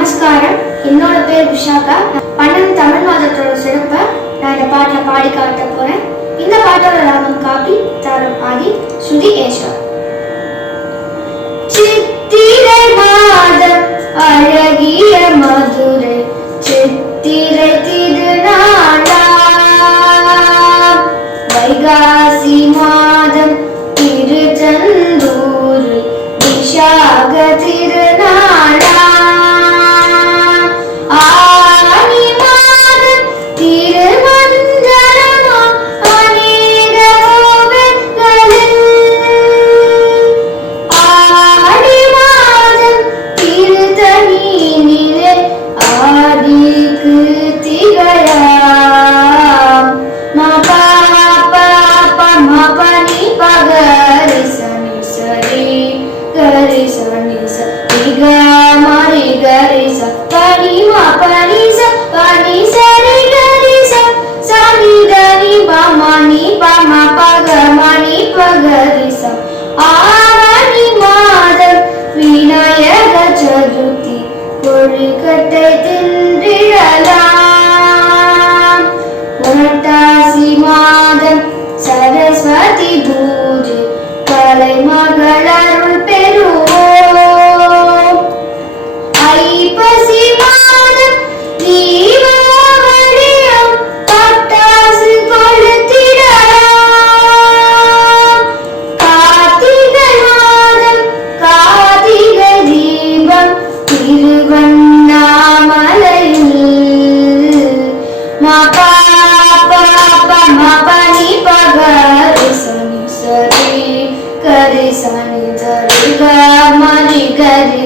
நமஸ்காரம். என்னோட பேர் விஷாகா. பன்னெண்டு தமிழ் மாதத்தோட சிறப்பை நான் இந்த பாட்டில் பாடி காட்ட போறேன். இந்த பாட்டோட ராகம் காப்பி, தாரம் ஆதி, ஸ்ருதி ஏஷா. சித்திரை மாதம் அழகிய மதுரை சித்திரை திருநாளா, வைகாசி மாதம் திருச்செந்தூர் விஷாக திருநாளா, ஆனி மாதம் திருமஞ்சனமா அநேக கோவில்களில், ஆடி மாதம் திருத்தணியினிலே ஆதி கிருத்திகையாம், மபா பாபா மபனி பகரி சனி சரி கரி சனி சரி கரி கரி சனி மபனி சனி சரி கரி சனி தனி பமனி பம பகமனி பகரி ச. ஆவணி மாதம் விநாயக சதுர்த்தி கொழுக்கட்டை தின்றிடலாம், புரட்டாசி மாதம் சரஸ்வதி பூஜை கலைமகள் அருள் பெறுவோம், ஐப்பசி மாதம் தீபாவளியும் பட்டாசு கொளுத்திடலாம், கார்த்திகை மாதம் கார்த்திகை தீபம் திருவண்ணாமலையில், மபா பாபா மபனி பகரி சனி சரி கரி சனி சரி கரி